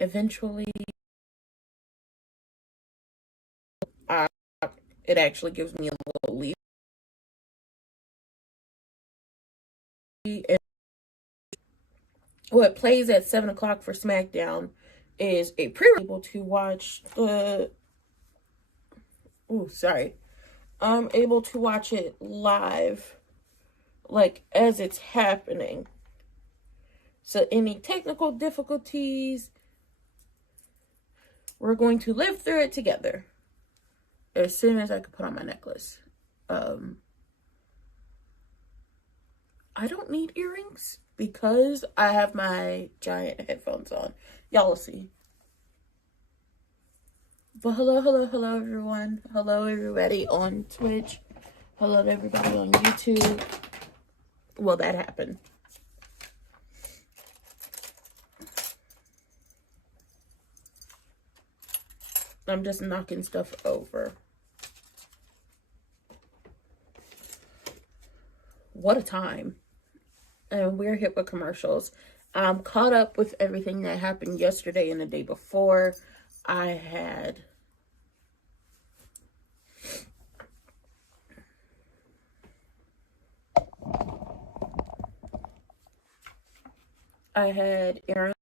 Eventually, it actually gives me a little lead. And what plays at 7 o'clock for SmackDown is a able to watch the. I'm able to watch it live, like as it's happening. So any technical difficulties, we're going to live through it together. As soon as I can put on my necklace. I don't need earrings because I have my giant headphones on. Y'all will see. But hello everyone. Hello everybody on Twitch. Hello to everybody on YouTube. Well, that happened. I'm just knocking stuff over. What a time. And we're hit with commercials. I'm caught up with everything that happened yesterday and the day before. I had Aaron.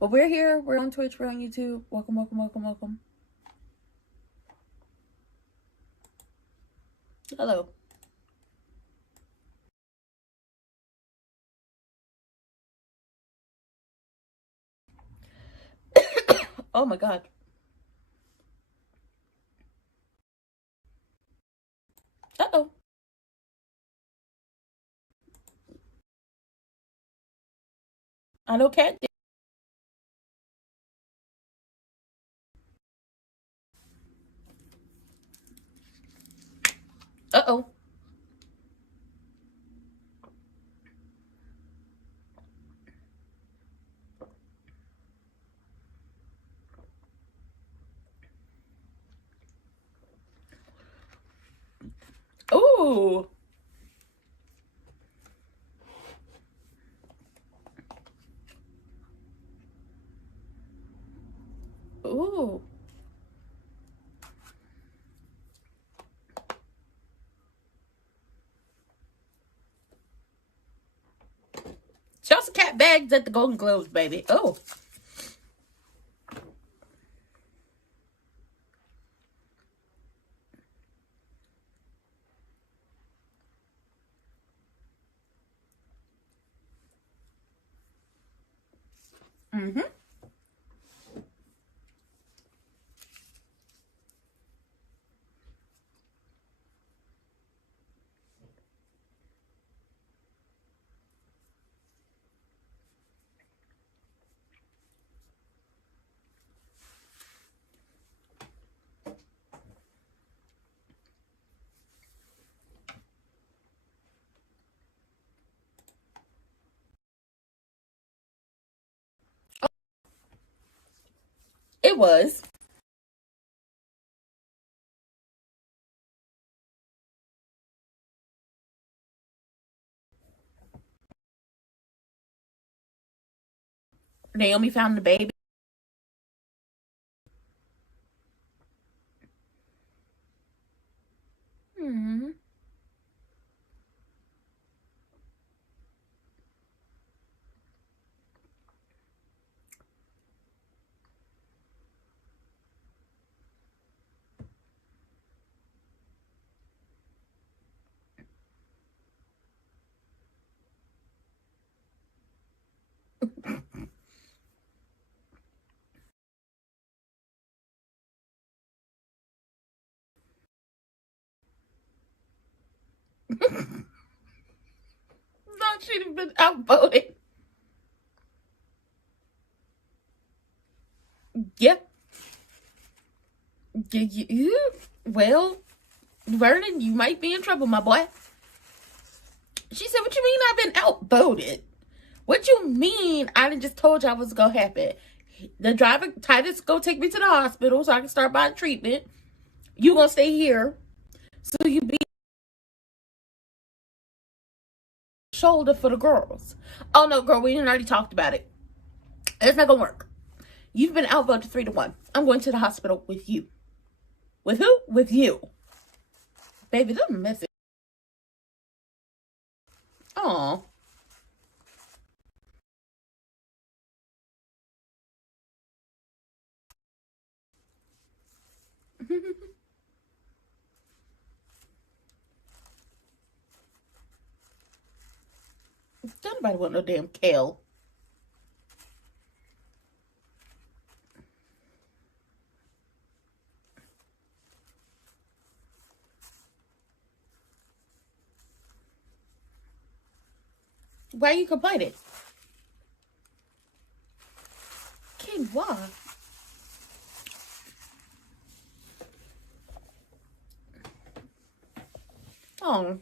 But we're here. We're on Twitch. We're on YouTube. Welcome. Hello. Oh my God. Uh-oh. I know Cat did. Uh-oh. Ooh. Ooh. Chelsea Cat bags at the Golden Globes, baby. Oh. Mm-hmm. It was. Naomi found the baby. Hmm. Thought she'd have been outvoted. Yep. Well, Vernon, you might be in trouble, my boy. She said, what you mean I've been outvoted? What you mean? I done just told you I was gonna happen. The driver, Titus, go take me to the hospital so I can start buying treatment. You gonna stay here so you be shoulder for the girls. Oh no, girl, we already talked about it. It's not gonna work. You've been outvoted 3-1. I'm going to the hospital with you. With who? With you. Baby, this message. Aw. Don't nobody want no damn kale. Why are you complaining? Kid, why? Oh.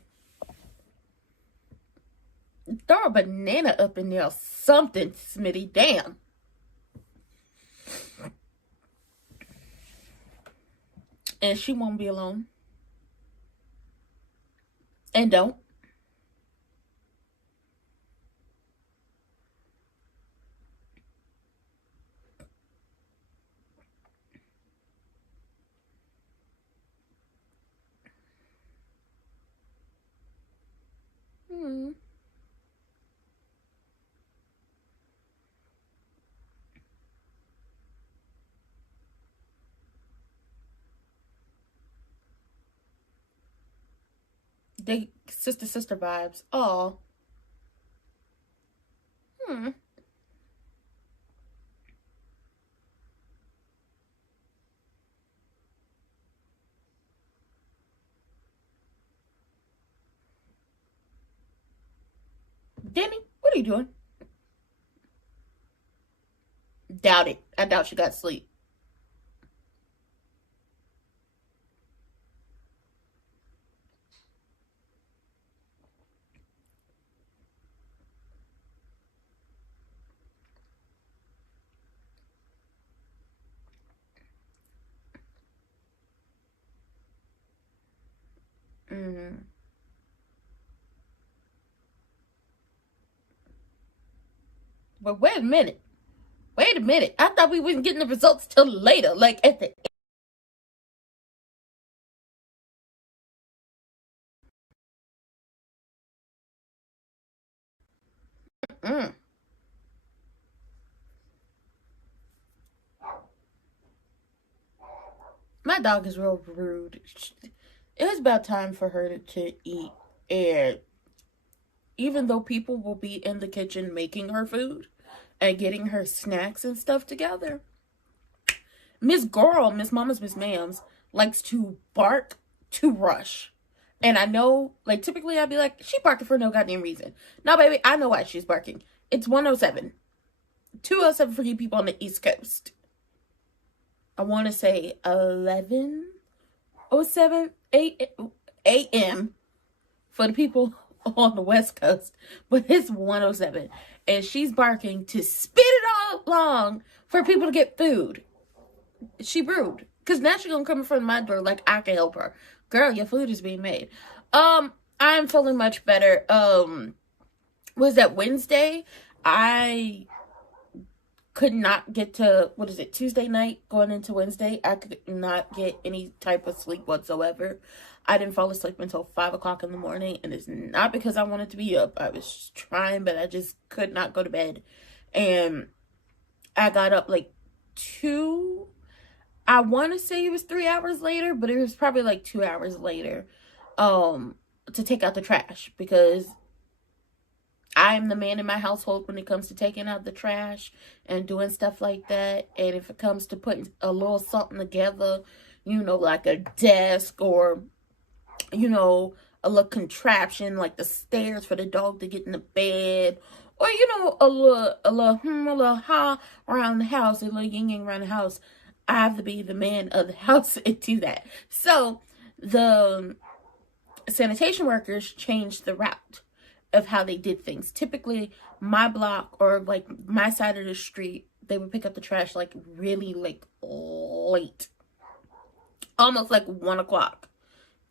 Throw a banana up in there or something, Smitty. Damn. And she won't be alone. And don't. They sister vibes. Oh. Danny, what are you doing? Doubt it. I doubt she got sleep. But wait a minute. Wait a minute. I thought we wasn't getting the results till later. Like at the My dog is real rude. It was about time for her to eat. And even though people will be in the kitchen making her food and getting her snacks and stuff together, Miss Mama's Miss Ma'ams, likes to bark to rush. And I know, like, typically I'd be like, she barking for no goddamn reason. No, baby, I know why she's barking. It's 107. 207 for you people on the East Coast. I want to say 11:07 a.m. for the people on the West Coast. But it's 107. And she's barking to spit it all along for people to get food. She rude. Because now she's going to come in front of my door like I can help her. Girl, your food is being made. I'm feeling much better. Was that Wednesday? I could not get to, Tuesday night going into Wednesday. I could not get any type of sleep whatsoever. I didn't fall asleep until 5 o'clock in the morning. And it's not because I wanted to be up. I was just trying, but I just could not go to bed. And I got up like I want to say it was 3 hours later, but it was probably like 2 hours later, to take out the trash, because I'm the man in my household when it comes to taking out the trash and doing stuff like that. And if it comes to putting a little something together, like a desk or, a little contraption like the stairs for the dog to get in the bed, or, a little ha around the house, a little yin around the house, I have to be the man of the house and do that. So the sanitation workers changed the route. of how they did things. Typically, my block or like my side of the street, they would pick up the trash like really like late, almost like 1 o'clock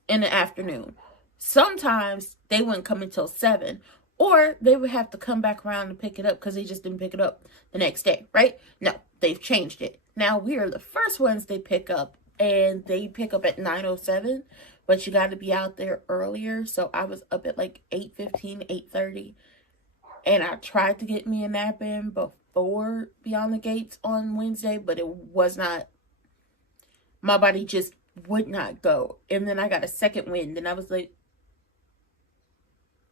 in the afternoon. Sometimes they wouldn't come until 7, or they would have to come back around and pick it up because they just didn't pick it up the next day, right? No, they've changed it. Now we are the first ones they pick up, and they pick up at 9:07, but you got to be out there earlier. So I was up at like 8:15, 8:30, and I tried to get me a nap in before Beyond the Gates on Wednesday, but it was not, my body just would not go. And then I got a second wind, and I was like,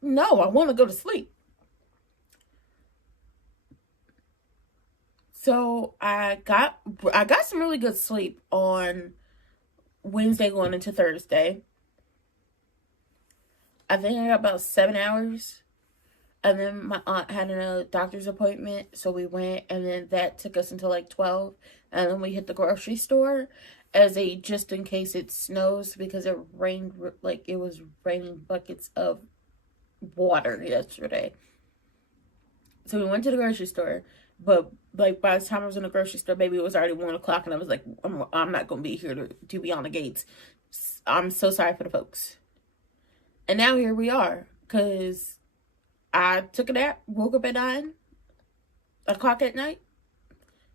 no, I want to go to sleep. So I got some really good sleep on Wednesday going into Thursday. I think I got about 7 hours. And then my aunt had a doctor's appointment, so we went, and then that took us until like 12. And then we hit the grocery store as a just in case it snows, because it rained, like it was raining buckets of water yesterday. So we went to the grocery store, but like by the time I was in the grocery store, baby, it was already 1 o'clock, and I was like, I'm not gonna be here to be on the gates. I'm so sorry for the folks. And now here we are, because I took a nap, woke up at 9 o'clock at night,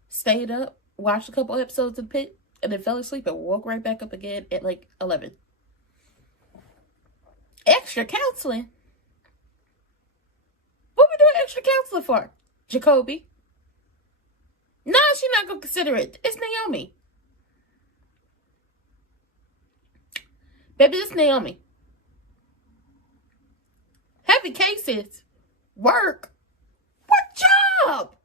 stayed up, watched a couple episodes of Pit, and then fell asleep and woke right back up again at like 11. Extra counseling. What we doing extra counseling for? Jacoby? No, she's not gonna consider it. It's Naomi. Baby, it's Naomi. Heavy cases. Work. What job?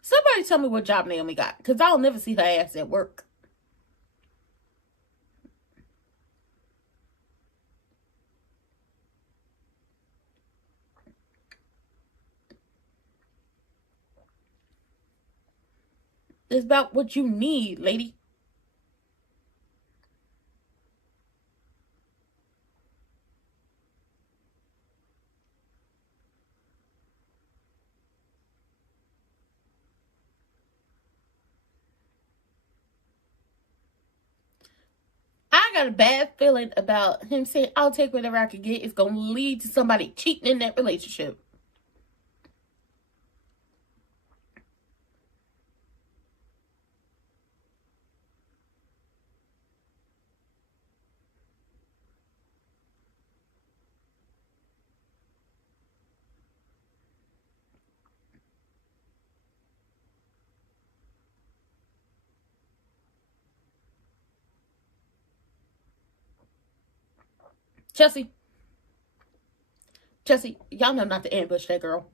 Somebody tell me what job Naomi got, because I'll never see her ass at work. It's about what you need, lady. I got a bad feeling about him saying, I'll take whatever I can get. It's going to lead to somebody cheating in that relationship. Chelsea, y'all know not to ambush that girl.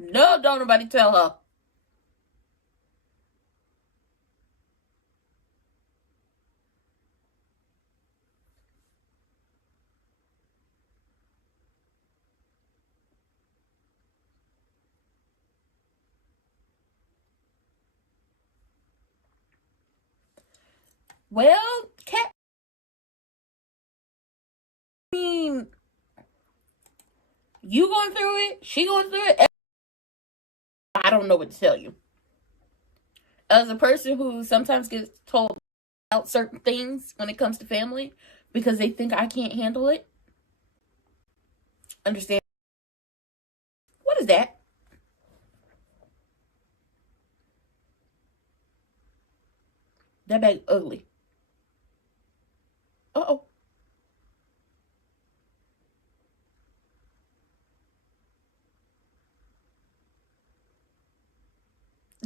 No, don't nobody tell her. Well, Cat, I mean, you going through it, she going through it. I don't know what to tell you. As a person who sometimes gets told out certain things when it comes to family because they think I can't handle it, understand. What is that? That bag ugly. Uh-oh.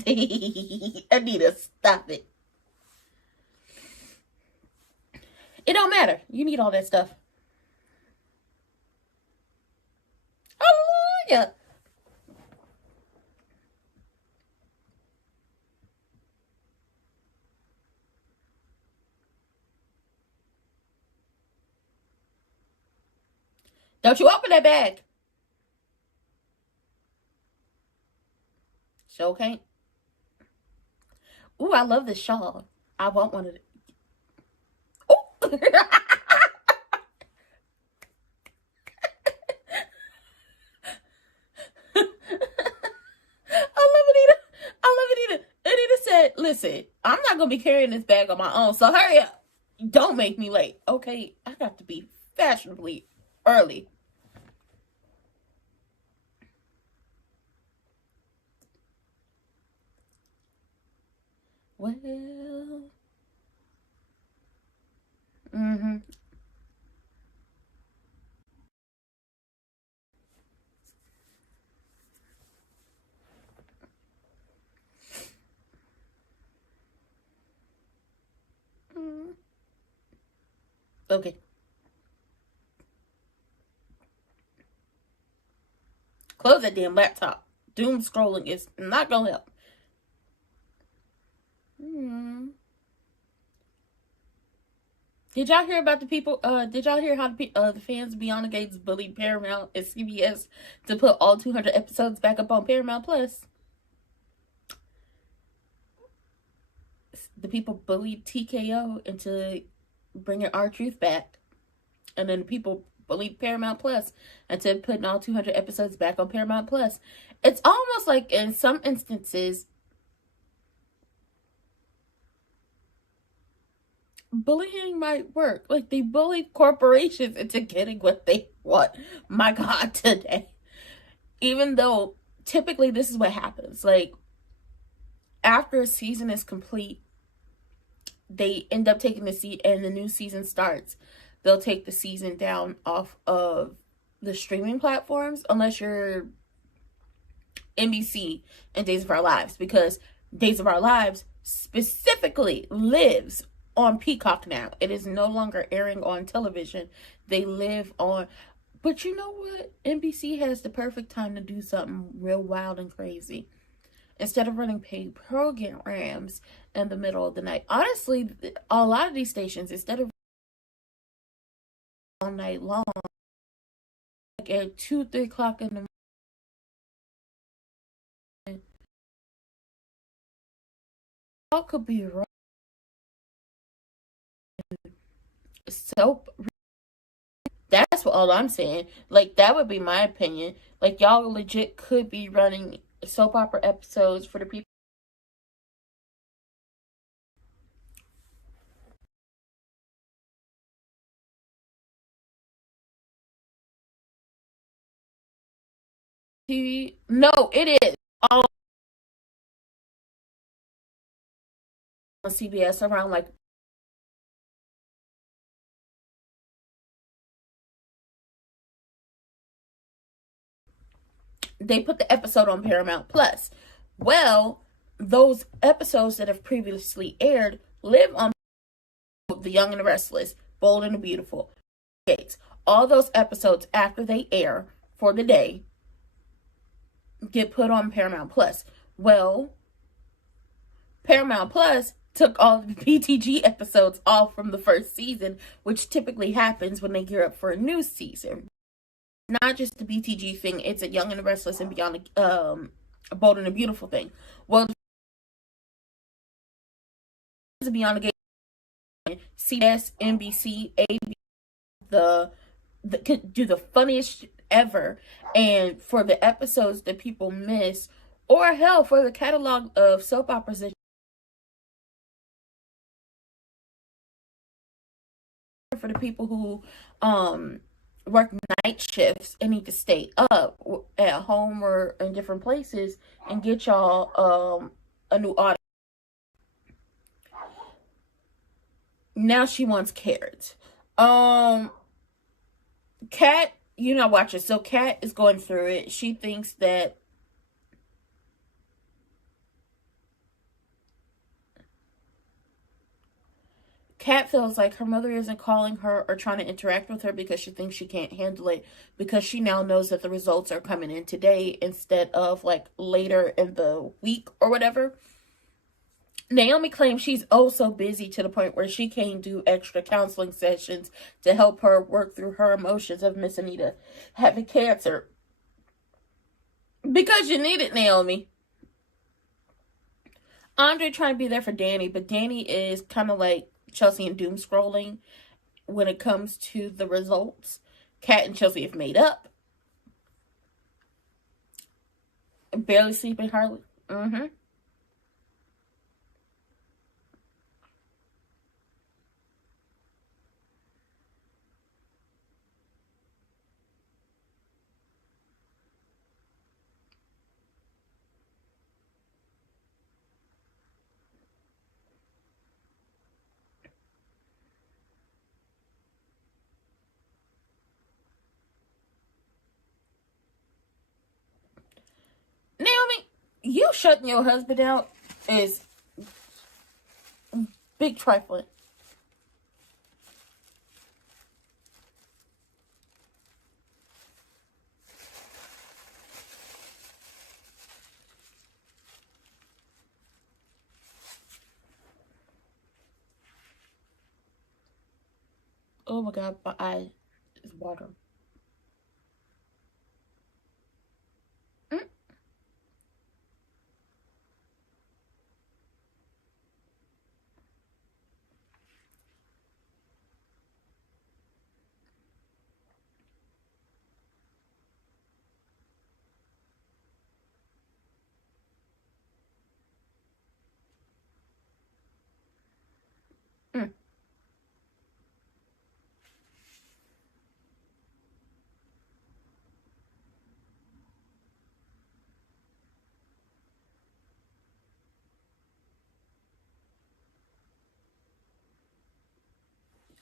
Anita, stop it. It don't matter. You need all that stuff. Hallelujah. Don't you open that bag. Sure can't. Ooh, I love this shawl. I want one of them. Ooh. Anita said, listen, I'm not going to be carrying this bag on my own, so hurry up. Don't make me late. Okay, I got to be fashionably early. Well, okay. Close that damn laptop. Doom scrolling is not going to help. Did y'all hear about the people? Did y'all hear how the fans of Beyond the Gates bullied Paramount and CBS to put all 200 episodes back up on Paramount Plus? The people bullied TKO into bringing R-Truth back, and then people bullied Paramount Plus into putting all 200 episodes back on Paramount Plus. It's almost like in some instances, bullying might work. Like, they bullied corporations into getting what they want. My God, today. Even though typically this is what happens. Like, after a season is complete, they end up taking the seat and the new season starts. They'll take the season down off of the streaming platforms unless you're NBC and Days of Our Lives, because Days of Our Lives specifically lives on Peacock now. It is no longer airing on television. They live on. But you know what? NBC has the perfect time to do something real wild and crazy. Instead of running paid programs in the middle of the night. Honestly, a lot of these stations, instead of all night long, like at 2, 3 o'clock in the morning, all could be wrong. Soap. That's what all I'm saying. Like, that would be my opinion. Like, y'all legit could be running soap opera episodes for the people. TV. No, it is all on CBS around like they put the episode on Paramount Plus. Well, those episodes that have previously aired live on The Young and the Restless, Bold and the Beautiful, Gates. All those episodes after they air for the day get put on Paramount Plus. Well, Paramount Plus took all the BTG episodes off from the first season, which typically happens when they gear up for a new season. Not just the BTG thing, it's a Young and the Restless and Beyond Bold and the Beautiful thing. Well, the Beyond the Gate, CBS, NBC, ABC, could do the funniest ever, and for the episodes that people miss, or hell, for the catalog of soap operas that for the people who work night shifts and need to stay up at home or in different places and get y'all a new audience. Now she wants carrots. Kat, you know, watch it. So Kat is going through it. She thinks that Kat feels like her mother isn't calling her or trying to interact with her because she thinks she can't handle it, because she now knows that the results are coming in today instead of like later in the week or whatever. Naomi claims she's oh so busy to the point where she can't do extra counseling sessions to help her work through her emotions of Miss Anita having cancer. Because you need it, Naomi. Andre trying to be there for Danny, but Danny is kind of like Chelsea and doom scrolling when it comes to the results. Kat and Chelsea have made up. Barely sleeping hardly. Mm-hmm. Naomi, you shutting your husband out is big trifling. Oh my God, my eye is watering. Mm. Mm.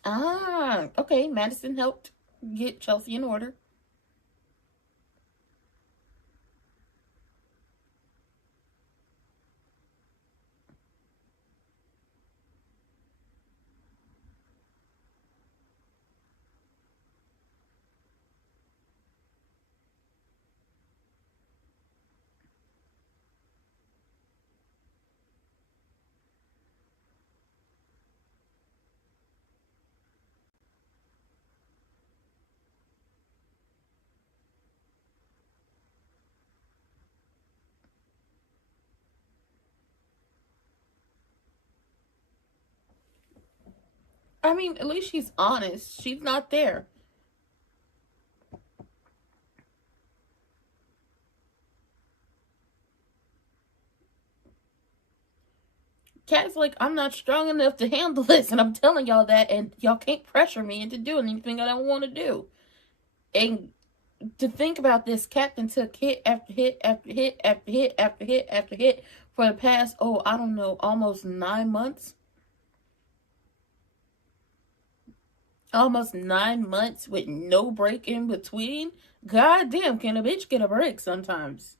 Ah, okay. Madison helped get Chelsea in order. I mean, at least she's honest. She's not there. Kat's like, I'm not strong enough to handle this, and I'm telling y'all that, and y'all can't pressure me into doing anything I don't want to do. And to think about this, Captain took hit after hit after hit after hit after hit after hit for the past, I don't know, almost 9 months. Almost 9 months with no break in between. God damn, can a bitch get a break sometimes?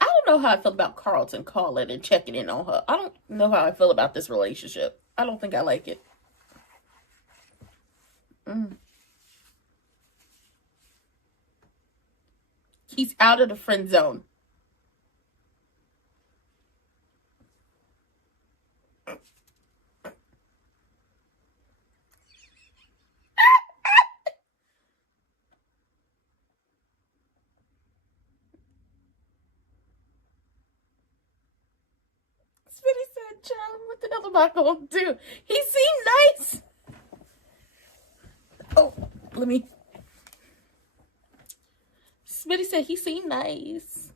I don't know how I feel about Carlton calling and checking in on her. I don't know how I feel about this relationship. I don't think I like it. He's out of the friend zone. Smitty said, "Child, what the hell am I gonna do? He seemed nice." Oh, let me. Smitty said he seemed nice.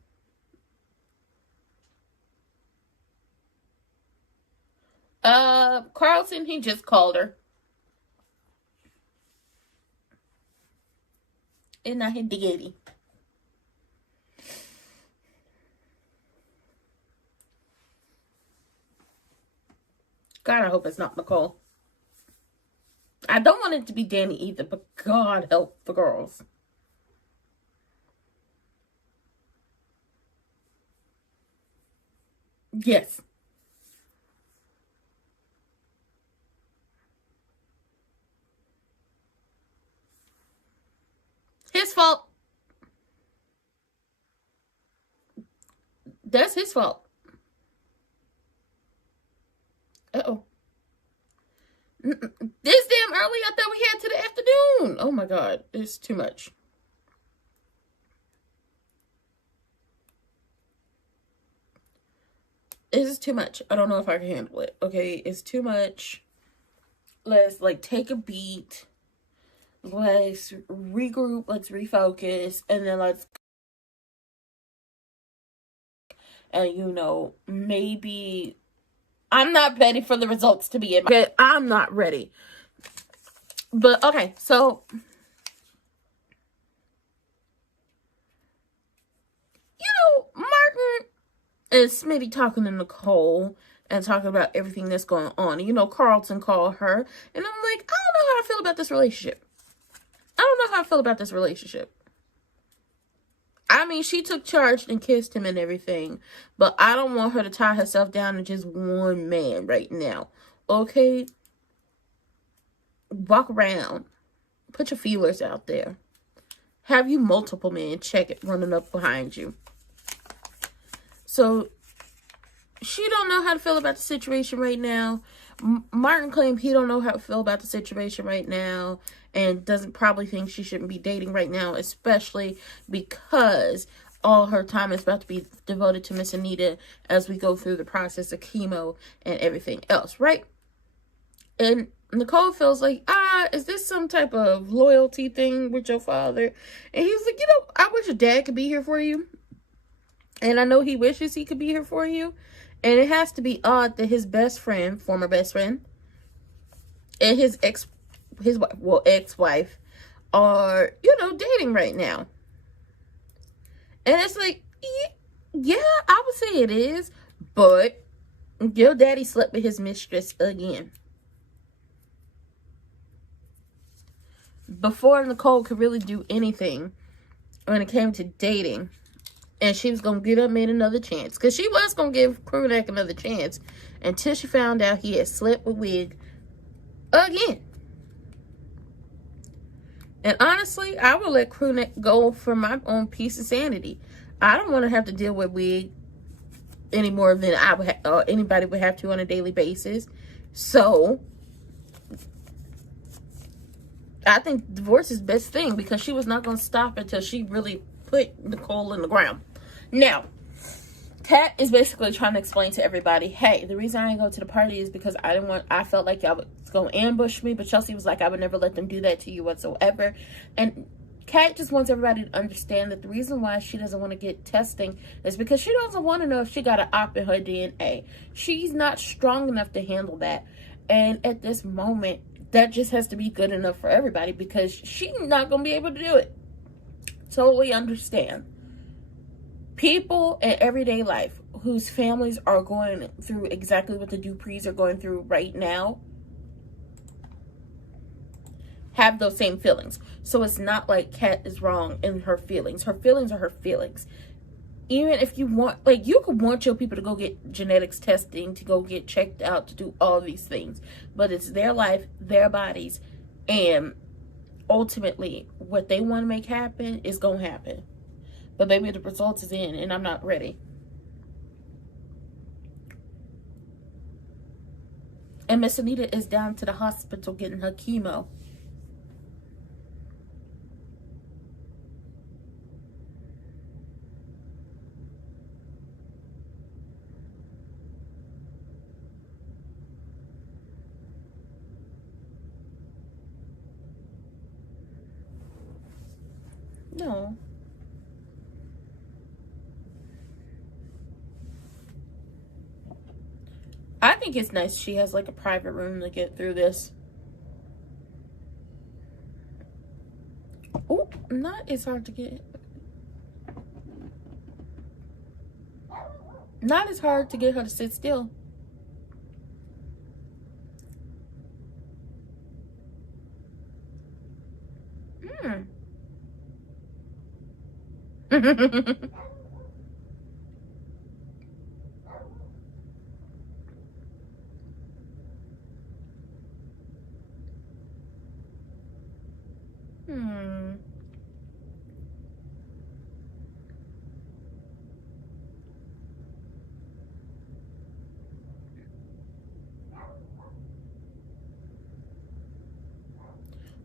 Carlton, he just called her. And I hit the Yeti. God, I hope it's not Nicole. I don't want it to be Danny either, but God help the girls. Yes. His fault. That's his fault. Uh-oh. This damn early, I thought we had to the afternoon. Oh my God, it's too much. This is too much. I don't know if I can handle it. Okay, it's too much. Let's like take a beat. Let's regroup. Let's refocus, and then let's, and you know, maybe I'm not ready for the results to be in. Okay, I'm not ready. But okay, so Martin and Smitty talking to Nicole and talking about everything that's going on. You know, Carlton called her, and I'm like, I don't know how I feel about this relationship. I don't know how I feel about this relationship. I mean, she took charge and kissed him and everything, but I don't want her to tie herself down to just one man right now. Okay? Walk around. Put your feelers out there. Have you multiple men check it running up behind you. So, she don't know how to feel about the situation right now. Martin claimed he don't know how to feel about the situation right now and doesn't probably think she shouldn't be dating right now, especially because all her time is about to be devoted to Miss Anita as we go through the process of chemo and everything else, right? And Nicole feels like, is this some type of loyalty thing with your father? And he was like, I wish your dad could be here for you. And I know he wishes he could be here for you. And it has to be odd that his best friend, former best friend, and his ex-wife are, dating right now. And it's like, yeah, I would say it is. But your daddy slept with his mistress again. Before Nicole could really do anything when it came to dating, and she was going to give that man another chance. Because she was going to give Crewneck another chance. Until she found out he had slept with Wig again. And honestly, I would let Crewneck go for my own peace and sanity. I don't want to have to deal with Wig any more than anybody would have to on a daily basis. So, I think divorce is the best thing. Because she was not going to stop until she really put Nicole in the ground. Now, Kat is basically trying to explain to everybody, hey, the reason I didn't go to the party is because I felt like y'all was going to ambush me, but Chelsea was like, I would never let them do that to you whatsoever. And Kat just wants everybody to understand that the reason why she doesn't want to get testing is because she doesn't want to know if she got an op in her DNA. She's not strong enough to handle that. And at this moment, that just has to be good enough for everybody because she's not going to be able to do it. Totally understand. People in everyday life whose families are going through exactly what the Duprees are going through right now have those same feelings. So it's not like Kat is wrong in her feelings. Her feelings are her feelings. Even if you want, you could want your people to go get genetics testing, to go get checked out, to do all these things. But it's their life, their bodies, and ultimately what they want to make happen is going to happen. But baby, the results is in, and I'm not ready. And Miss Anita is down to the hospital getting her chemo. No. I think it's nice she has like a private room to get through this. Oh, not as hard to get. Not as hard to get her to sit still.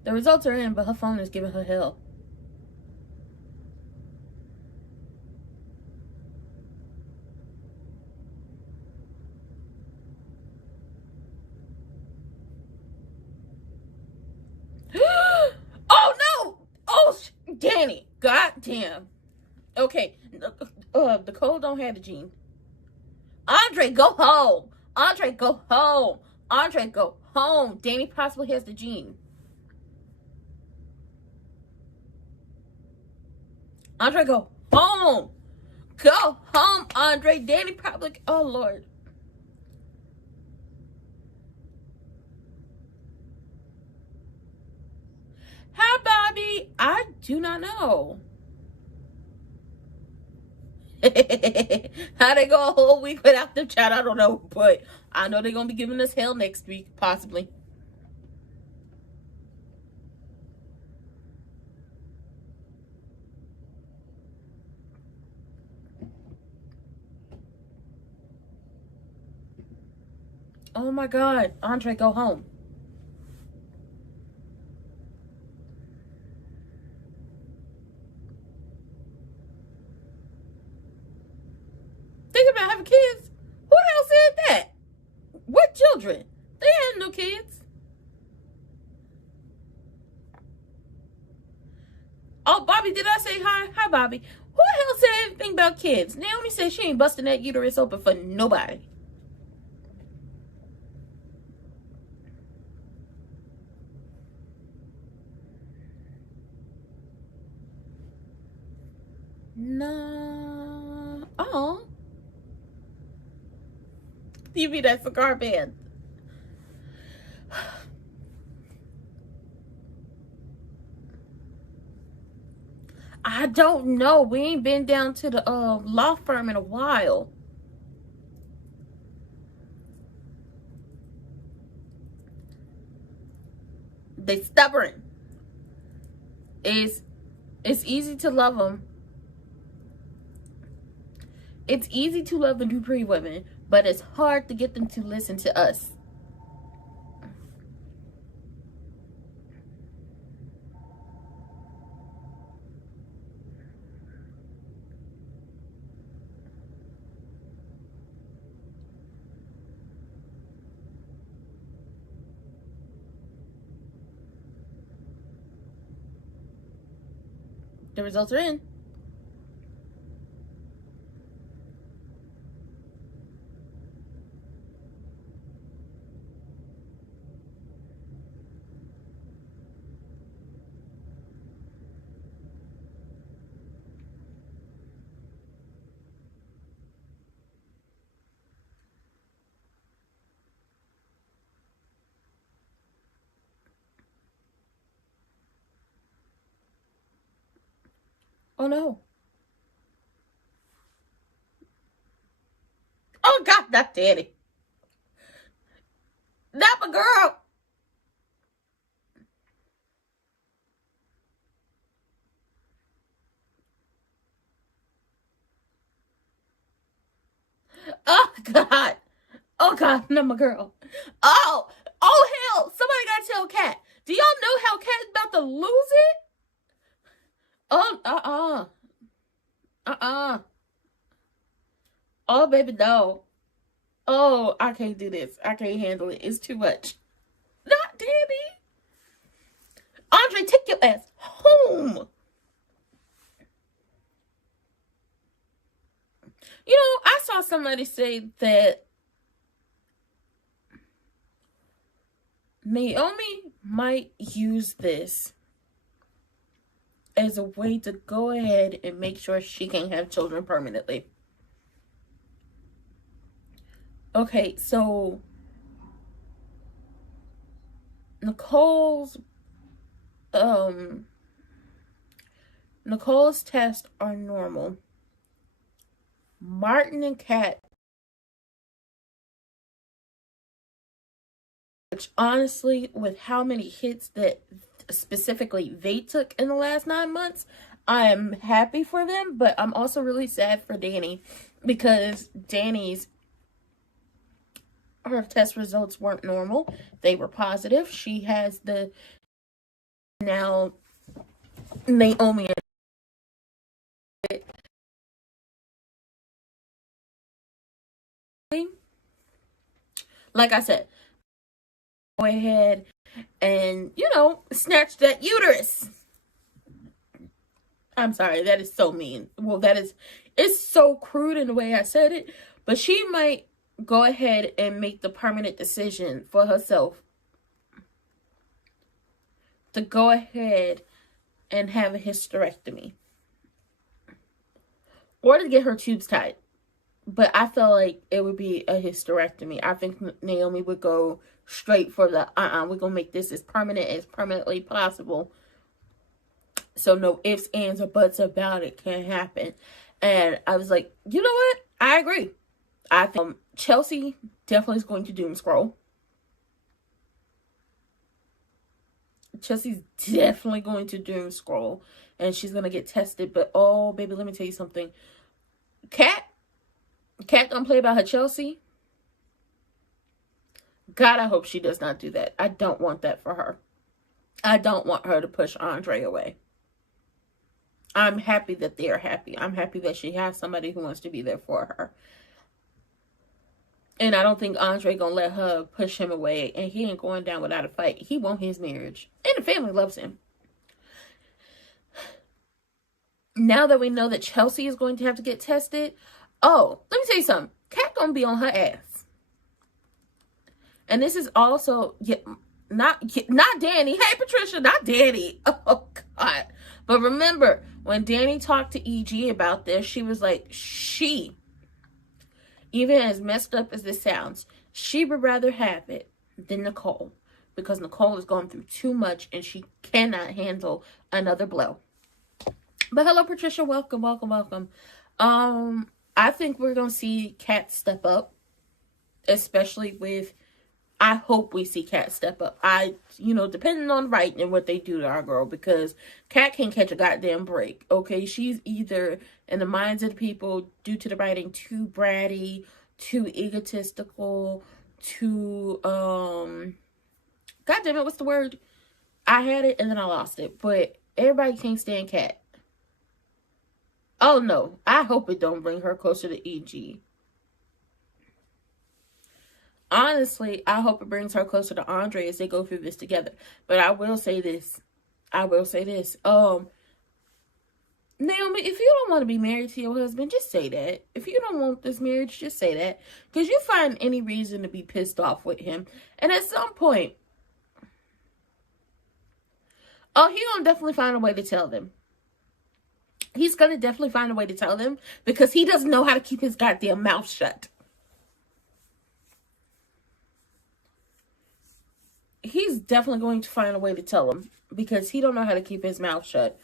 The results are in, but her phone is giving her hell. Oh no! Oh, Danny! Goddamn! Okay, Nicole don't have the gene. Andre, go home! Andre, go home! Andre, go home! Danny possibly has the gene. Andre, go home! Go home, Andre! Danny probably... Oh, Lord. Hi, Bobby! I do not know. How they go a whole week without the chat, I don't know. But I know they're going to be giving us hell next week, possibly. Oh my God. Andre, go home. Think about having kids. Who the hell said that? What children? They had no kids. Oh, Bobby, did I say hi? Hi, Bobby. Who the hell said anything about kids? Naomi said she ain't busting that uterus open for nobody. No. Oh. You mean that cigar band? I don't know. We ain't been down to the law firm in a while. They stubborn. It's easy to love them. It's easy to love the Dupree women, but it's hard to get them to listen to us. The results are in. Oh no. Oh God, not Daddy. Not my girl. Oh God. Oh God, not my girl. Oh hell. Somebody gotta tell Kat. Do y'all know how Kat's about to lose it? Oh, Oh, baby, no. Oh, I can't do this. I can't handle it. It's too much. Not Debbie. Andre, take your ass home. You know, I saw somebody say that Naomi might use this as a way to go ahead and make sure she can have children permanently. Okay, so Nicole's tests are normal. Martin and Kat, which honestly, with how many hits that specifically they took in the last 9 months, I am happy for them, but I'm also really sad for Danny because her test results weren't normal. They were positive. She has the Now, Naomi, like I said, go ahead and, you know, snatch that uterus. I'm sorry, that is so mean. Well, it's so crude in the way I said it, but she might go ahead and make the permanent decision for herself to go ahead and have a hysterectomy or to get her tubes tied. But I feel like it would be a hysterectomy. I think Naomi would go straight for the, we're going to make this as permanently possible. So no ifs, ands, or buts about it can happen. And I was like, you know what? I agree. I think Chelsea definitely is going to doom scroll. Chelsea's definitely going to doom scroll. And she's going to get tested. But, oh, baby, let me tell you something. Kat gonna play about her Chelsea. God, I hope she does not do that. I don't want that for her. I don't want her to push Andre away. I'm happy that they're happy. I'm happy that she has somebody who wants to be there for her. And I don't think Andre gonna let her push him away. And he ain't going down without a fight. He wants his marriage. And the family loves him. Now that we know that Chelsea is going to have to get tested. Oh, let me tell you something. Kat gonna be on her ass. And this is also not Danny. Hey, Patricia, not Danny. Oh, God. But remember, when Danny talked to EG about this, she was like, even as messed up as this sounds, she would rather have it than Nicole. Because Nicole is going through too much and she cannot handle another blow. But hello, Patricia. Welcome, welcome, welcome. I think we're going to see Kat step up. Especially with, I hope we see Kat step up. Depending on writing and what they do to our girl. Because Kat can't catch a goddamn break. Okay, she's either, in the minds of the people, due to the writing, too bratty, too egotistical, too, God damn it, what's the word? I had it and then I lost it. But everybody can't stand Kat. Oh no, I hope it don't bring her closer to EG. Honestly, I hope it brings her closer to Andre as they go through this together. But I will say this. Naomi, if you don't want to be married to your husband, just say that. If you don't want this marriage, just say that. Because you find any reason to be pissed off with him. And at some point, he's going to definitely find a way to tell them. He's going to definitely find a way to tell them. Because he doesn't know how to keep his goddamn mouth shut. He's definitely going to find a way to tell him. Because he don't know how to keep his mouth shut.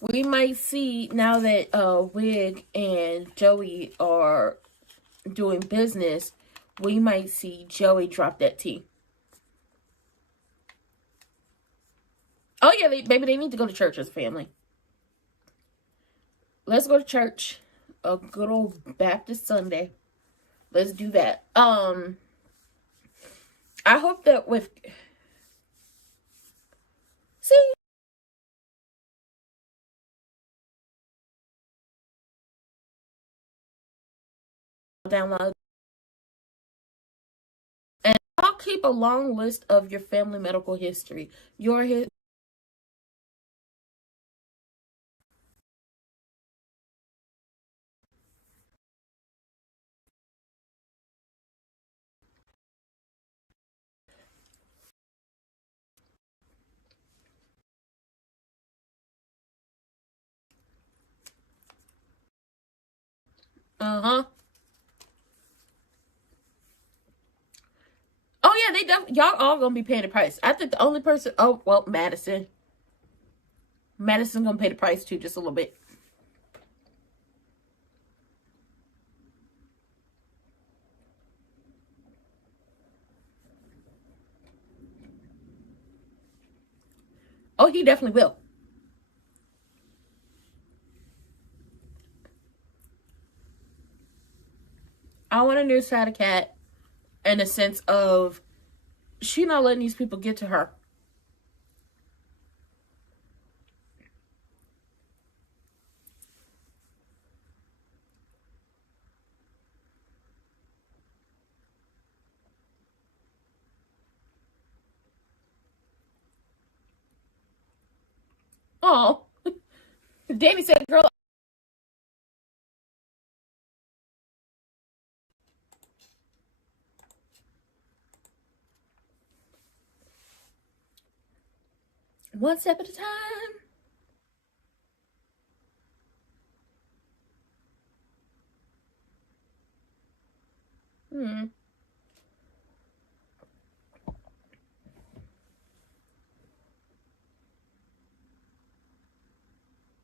We might see, now that Wig and Joey are doing business, we might see Joey drop that T. Oh yeah, maybe they need to go to church as a family. Let's go to church. A good old Baptist Sunday. Let's do that. I hope that with... See... download. And I'll keep a long list of your family medical history. Uh-huh. Oh yeah, y'all all gonna be paying the price. I think the only person, Madison. Madison's gonna pay the price too, just a little bit. Oh, he definitely will. I want a new side of Kat in the sense of she not letting these people get to her. Oh, Danny said, girl. One step at a time. Hmm.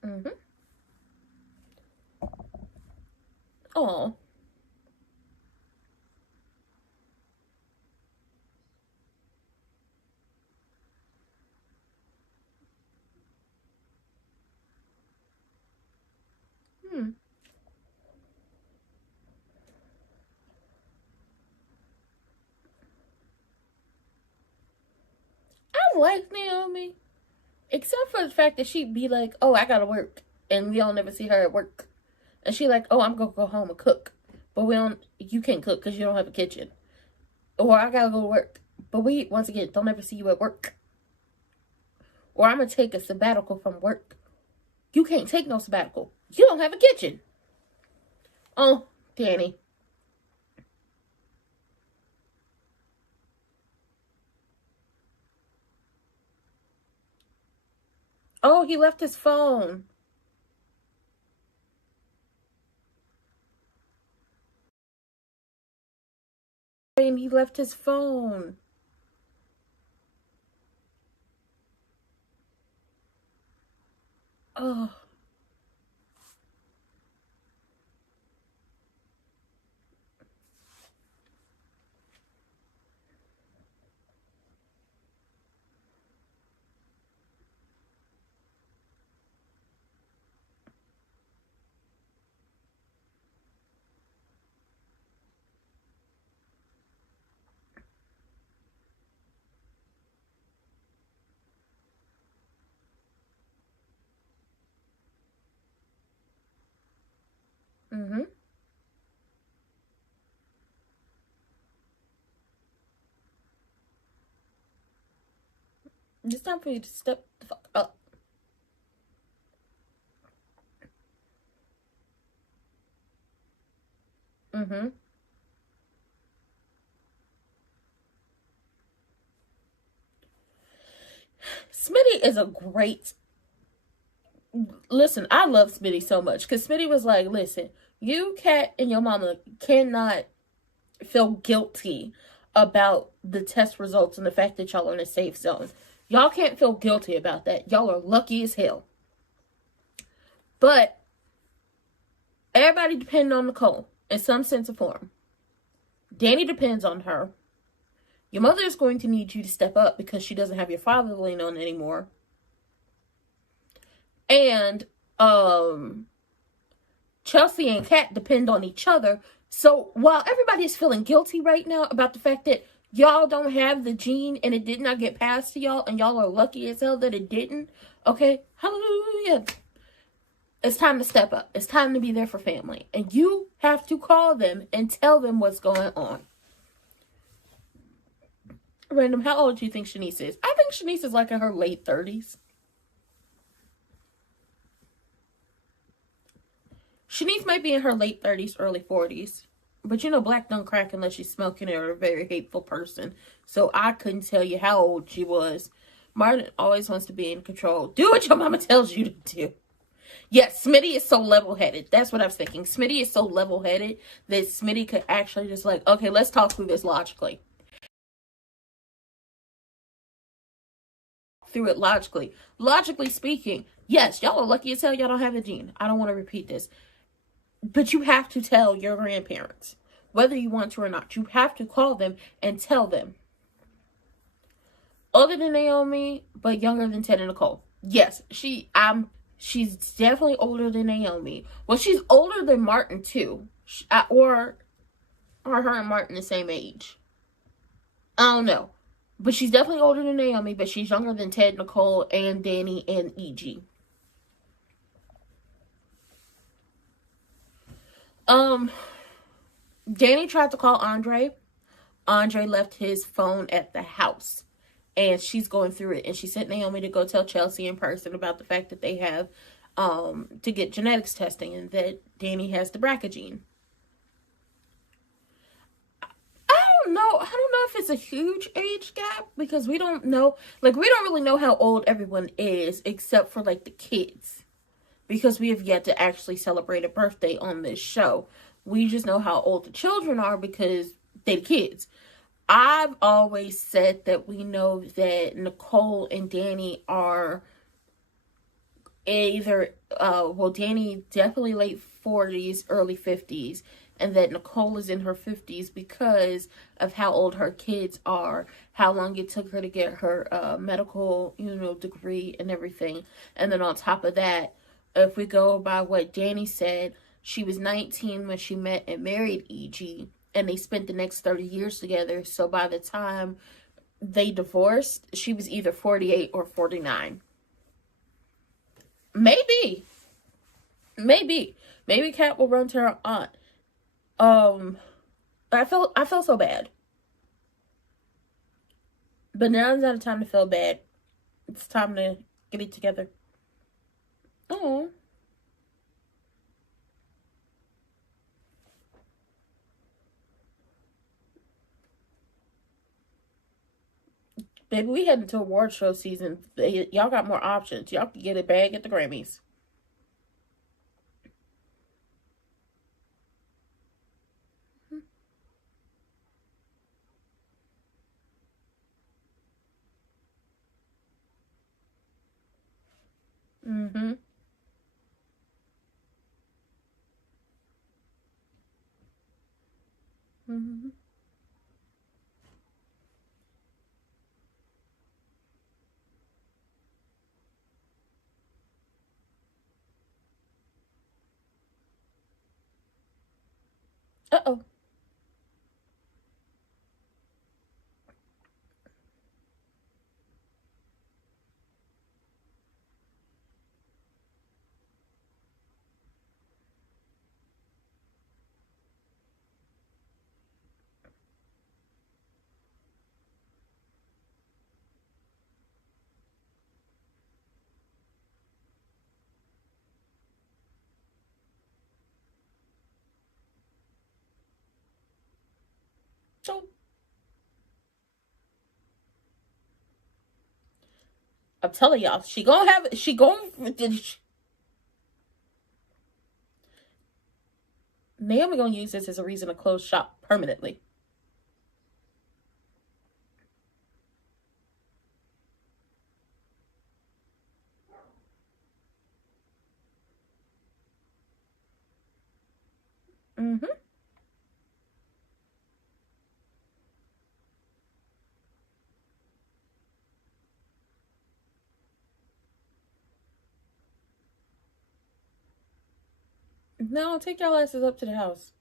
Mm-hmm. Oh. Hmm. I like Naomi, except for the fact that she'd be like, "Oh, I gotta work," and we don't never see her at work. And she like, "Oh, I'm gonna go home and cook," but we don't. You can't cook because you don't have a kitchen. Or I gotta go to work, but we once again don't ever see you at work. Or I'm gonna take a sabbatical from work. You can't take no sabbatical. You don't have a kitchen. Oh, Danny. Oh, he left his phone. And he left his phone. Oh. Mm-hmm. It's time for you to step the fuck up. Mm-hmm. Smitty is a great. Listen, I love Smitty so much because Smitty was like, "Listen, you, Kat, and your mama cannot feel guilty about the test results and the fact that y'all are in a safe zone. Y'all can't feel guilty about that. Y'all are lucky as hell. But everybody depends on Nicole in some sense or form. Danny depends on her. Your mother is going to need you to step up because she doesn't have your father to lean on anymore. And Chelsea and Kat depend on each other. So while everybody's feeling guilty right now about the fact that y'all don't have the gene and it did not get passed to y'all and y'all are lucky as hell that it didn't, okay, hallelujah. It's time to step up. It's time to be there for family. And you have to call them and tell them what's going on. Random, how old do you think Shanice is? I think Shanice is like in her late 30s. Shanice might be in her late 30s, early 40s. But you know, black don't crack unless she's smoking or a very hateful person. So I couldn't tell you how old she was. Martin always wants to be in control. Do what your mama tells you to do. Yes, Smitty is so level-headed. That's what I was thinking. Smitty is so level-headed that Smitty could actually just like, okay, let's talk through this logically. Through it logically. Logically speaking, yes, y'all are lucky as hell y'all don't have a gene. I don't want to repeat this. But you have to tell your grandparents, whether you want to or not. You have to call them and tell them. Older than Naomi, but younger than Ted and Nicole. Yes, she's definitely older than Naomi. Well, she's older than Martin too. Or are her and Martin the same age? I don't know. But she's definitely older than Naomi, but she's younger than Ted, Nicole, and Danny, and E.G. Danny tried to call Andre. Andre left his phone at the house. and she's going through it. And she sent Naomi to go tell Chelsea in person about the fact that they have to get genetics testing and that Danny has the BRCA gene. I don't know if it's a huge age gap because we don't know, like, we don't really know how old everyone is except for, like, the kids, because we have yet to actually celebrate a birthday on this show. We just know how old the children are because they're the kids. I've always said that we know that Nicole and Danny are either, Danny definitely late 40s, early 50s, and that Nicole is in her 50s because of how old her kids are, how long it took her to get her medical, degree and everything. And then on top of that, if we go by what Danny said, she was 19 when she met and married E.G., and they spent the next 30 years together. So by the time they divorced, she was either 48 or 49. Maybe Kat will run to her aunt. I felt so bad. But now is not a time to feel bad. It's time to get it together. Oh. Baby, we head into award show season. Y'all got more options. Y'all can get a bag at the Grammys. Mm-hmm. Mm-hmm. Uh-oh. So, I'm telling y'all, Naomi gonna use this as a reason to close shop permanently. Mm-hmm. No, take y'all asses up to the house.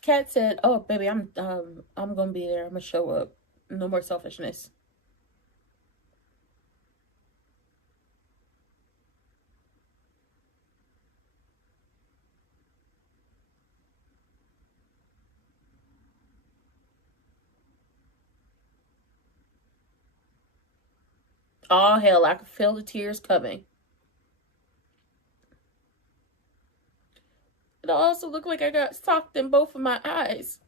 Kat said, "Oh, baby, I'm gonna be there. I'm gonna show up. No more selfishness." Oh hell, I can feel the tears coming. It also looked like I got socked in both of my eyes.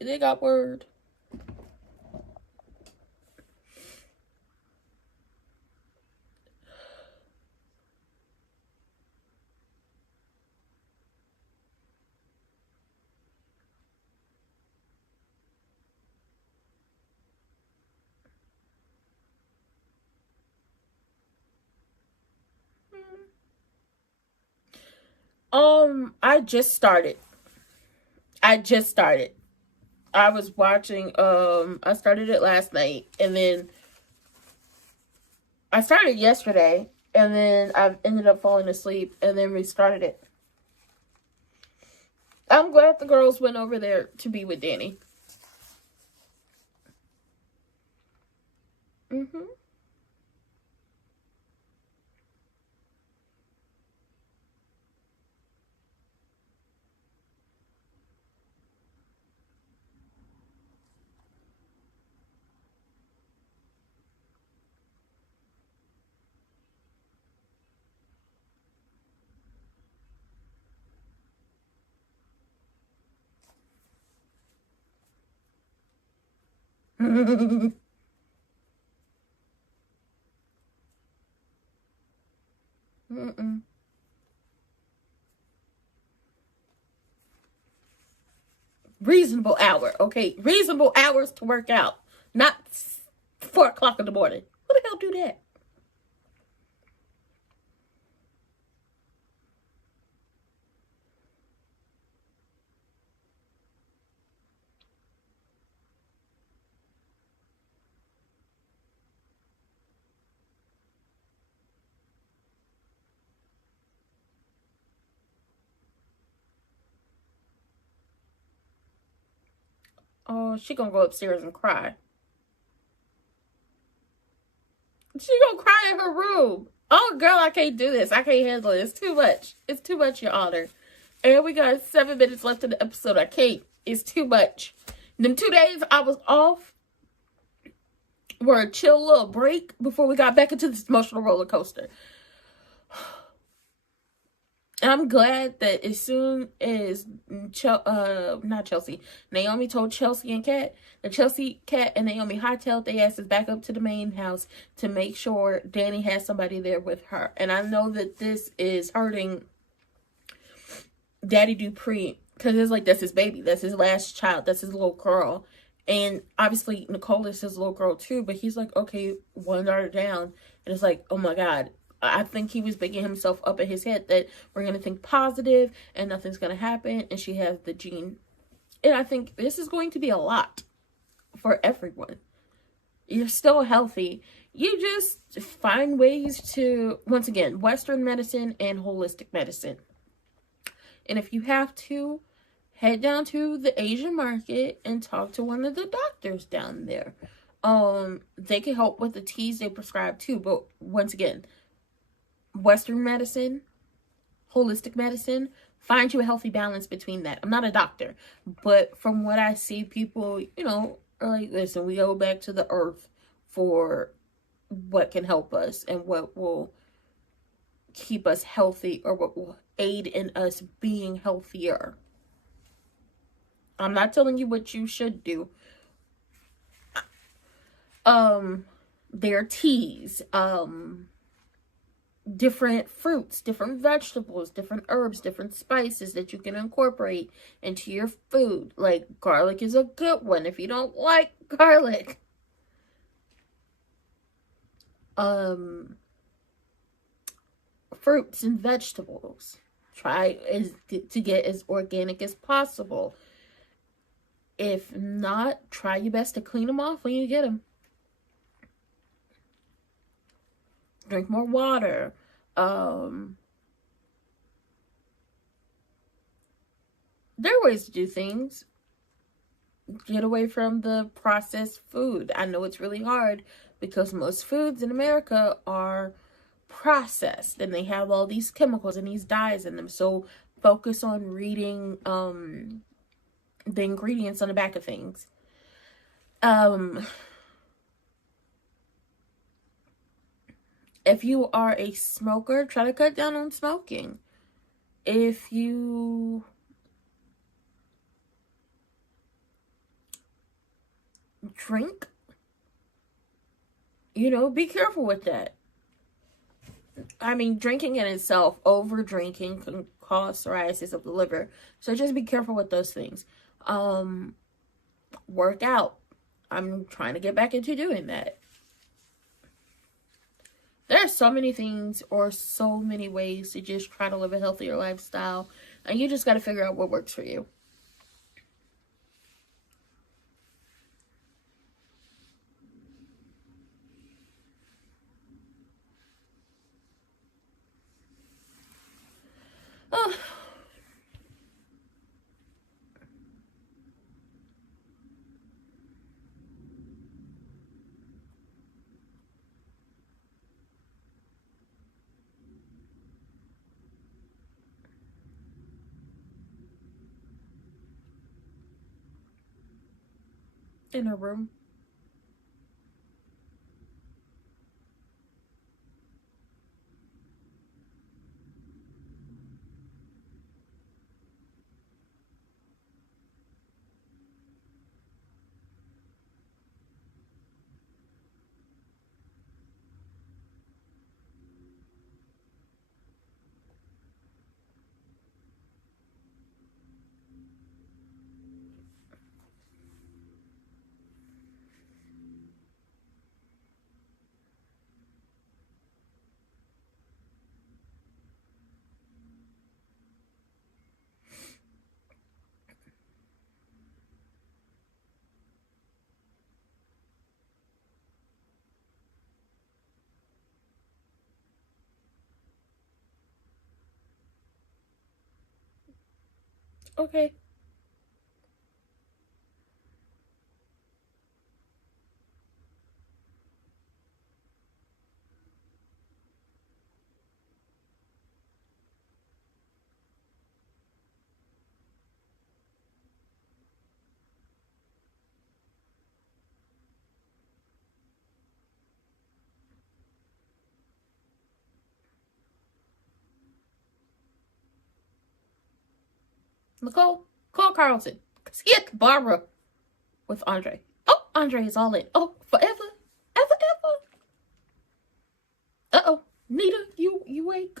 They got word. I just started. I was watching, I started it last night, and then I started yesterday, and then I ended up falling asleep, and then restarted it. I'm glad the girls went over there to be with Danny. Mm-hmm. Mm-mm. Reasonable hour, okay? Reasonable hours to work out. Not 4 o'clock in the morning. Who the hell do that? Oh, she gonna go upstairs and cry. She gonna cry in her room. Oh, girl, I can't do this. I can't handle it. It's too much. It's too much, Your Honor. And we got 7 minutes left in the episode. I can't. It's too much. Them 2 days I was off were a chill little break before we got back into this emotional roller coaster. And I'm glad that as soon as not Chelsea, Naomi told Chelsea and Kat, that Chelsea, Kat, and Naomi hightailed their asses back up to the main house to make sure Danny has somebody there with her. And I know that this is hurting Daddy Dupree, because it's like, that's his baby. That's his last child. That's his little girl. And obviously Nicole is his little girl too, but he's like, okay, one daughter down. And it's like, oh my God. I think he was making himself up in his head that we're going to think positive and nothing's going to happen. And she has the gene. And I think this is going to be a lot for everyone. You're still healthy. You just find ways to, once again, Western medicine and holistic medicine. And if you have to, head down to the Asian market and talk to one of the doctors down there. They can help with the teas they prescribe too. But once again, Western medicine, holistic medicine, find you a healthy balance between that. I'm not a doctor, but from what I see, people, are like, listen, we go back to the earth for what can help us and what will keep us healthy or what will aid in us being healthier. I'm not telling you what you should do. There are teas, different fruits, different vegetables, different herbs, different spices that you can incorporate into your food. Like garlic is a good one if you don't like garlic. Fruits and vegetables. Try to get as organic as possible. If not, try your best to clean them off when you get them. Drink more water. There are ways to do things. Get away from the processed food. I know it's really hard because most foods in America are processed and they have all these chemicals and these dyes in them. So focus on reading the ingredients on the back of things. If you are a smoker, try to cut down on smoking. If you drink, be careful with that. I mean, drinking in itself, over drinking can cause psoriasis of the liver. So just be careful with those things. Work out. I'm trying to get back into doing that. There are so many things or so many ways to just try to live a healthier lifestyle. And you just got to figure out what works for you. Oh. In her room. Okay. Nicole, call Carlton. Because he had Barbara with Andre. Oh, Andre is all in. Oh, forever. Ever, ever. Uh-oh. Nita, you wake.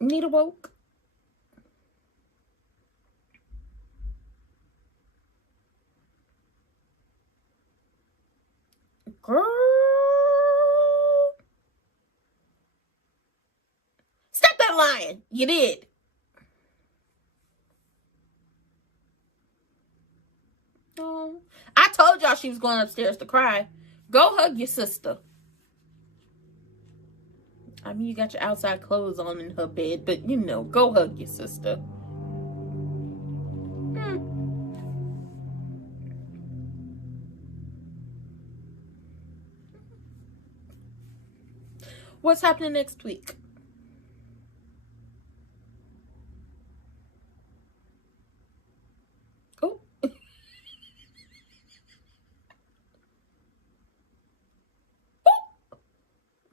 Nita woke. Girl. Stop that lying. You did. Oh, I told y'all she was going upstairs to cry. Go hug your sister. I mean, you got your outside clothes on in her bed, but you know, go hug your sister. What's happening next week? Oh.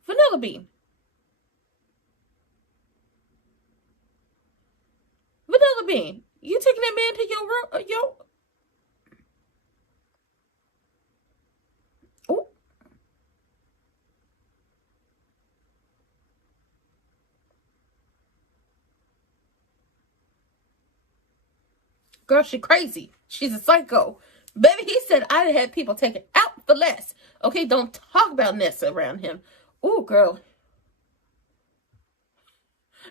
Vanilla bean. Vanilla bean. You taking that man to your room? Oh. Girl, she crazy. She's a psycho. Baby, he said I had people taken out for less. Okay, don't talk about Nessa around him. Oh, girl.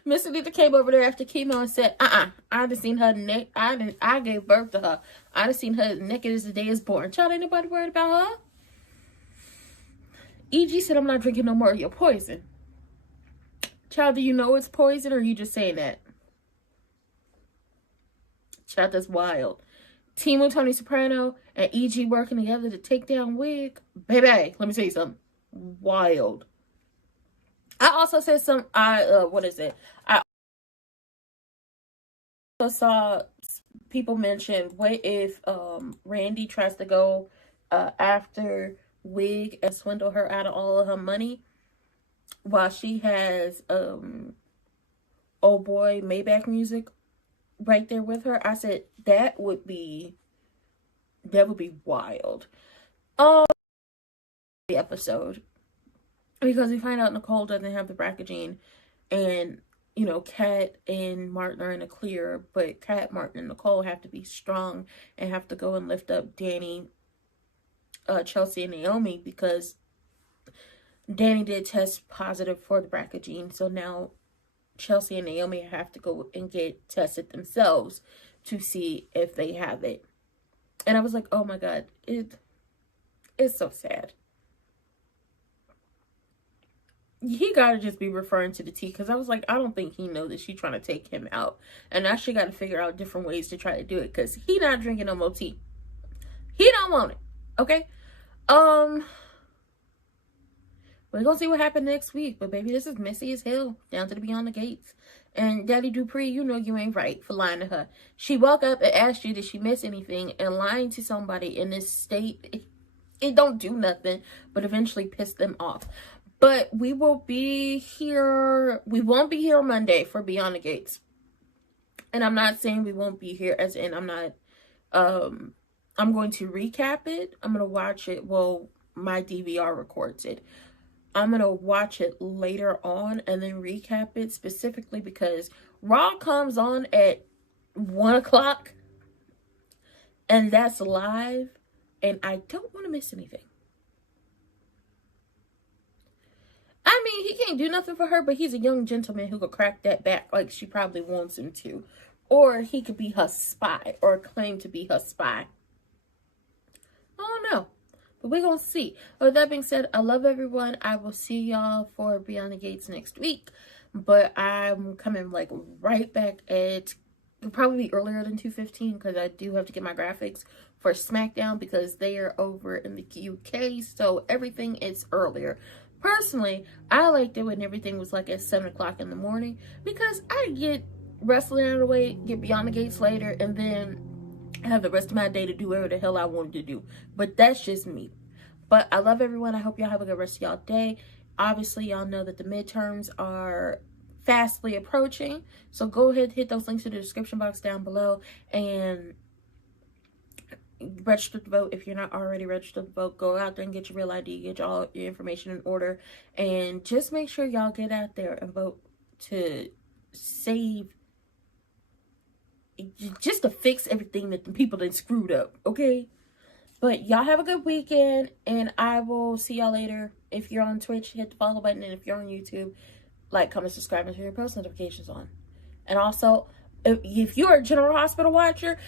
Miss Anita came over there after chemo and said, I'd have seen her neck. I gave birth to her. I'd have seen her naked as the day is born. Child, ain't nobody worried about her. EG said, I'm not drinking no more of your poison. Child, do you know it's poison or are you just saying that? Child, that's wild. Timo, Tony Soprano, and EG working together to take down Wig. Baby, let me tell you something. Wild. I also said what is it? I also saw people mention, what if Randy tries to go after Wig and swindle her out of all of her money while she has oh boy Maybach music right there with her. I said that would be wild. The episode, because we find out Nicole doesn't have the BRCA gene, and you know, Kat and Martin are in the clear, but Kat, Martin, and Nicole have to be strong and have to go and lift up Danny, Chelsea, and Naomi, because Danny did test positive for the BRCA gene. So now Chelsea and Naomi have to go and get tested themselves to see if they have it. And I was like, oh my God, it's so sad. He gotta just be referring to the tea, because I was like, I don't think he knows that she's trying to take him out. And now she got to figure out different ways to try to do it, because he not drinking no more tea. He don't want it. Okay? We're gonna see what happened next week. But baby, this is messy as hell. Down to the Beyond the Gates. And Daddy Dupree, you know you ain't right for lying to her. She woke up and asked you, did she miss anything? And lying to somebody in this state, it don't do nothing but eventually piss them off. But we will be here. We won't be here Monday for Beyond the Gates. And I'm not saying we won't be here as in I'm not, I'm going to recap it. I'm going to watch it. Well, my DVR records it. I'm going to watch it later on and then recap it, specifically because Raw comes on at 1 o'clock. And that's live. And I don't want to miss anything. I mean, he can't do nothing for her, but he's a young gentleman who could crack that back like she probably wants him to. Or he could be her spy, or claim to be her spy. I don't know. But we're going to see. With that being said, I love everyone. I will see y'all for Beyond the Gates next week. But I'm coming like right back at It'll probably be earlier than 2:15 because I do have to get my graphics for SmackDown because they are over in the UK, so everything is earlier. Personally, I liked it when everything was like at 7 o'clock in the morning because I get wrestling out of the way, get beyond the gates later, and then have the rest of my day to do whatever the hell I wanted to do. But that's just me. But I love everyone. I hope y'all have a good rest of y'all day. Obviously, y'all know that the midterms are fastly approaching, so go ahead, hit those links in the description box down below and register to vote. If you're not already registered to vote, go out there and get your real ID, get all your information in order, and just make sure y'all get out there and vote to save, just to fix everything that the people that screwed up, okay? But y'all have a good weekend, and I will see y'all later. If you're on Twitch, hit the follow button, and if you're on YouTube, like, comment, subscribe, and turn your post notifications on. And also, if you're a General Hospital watcher,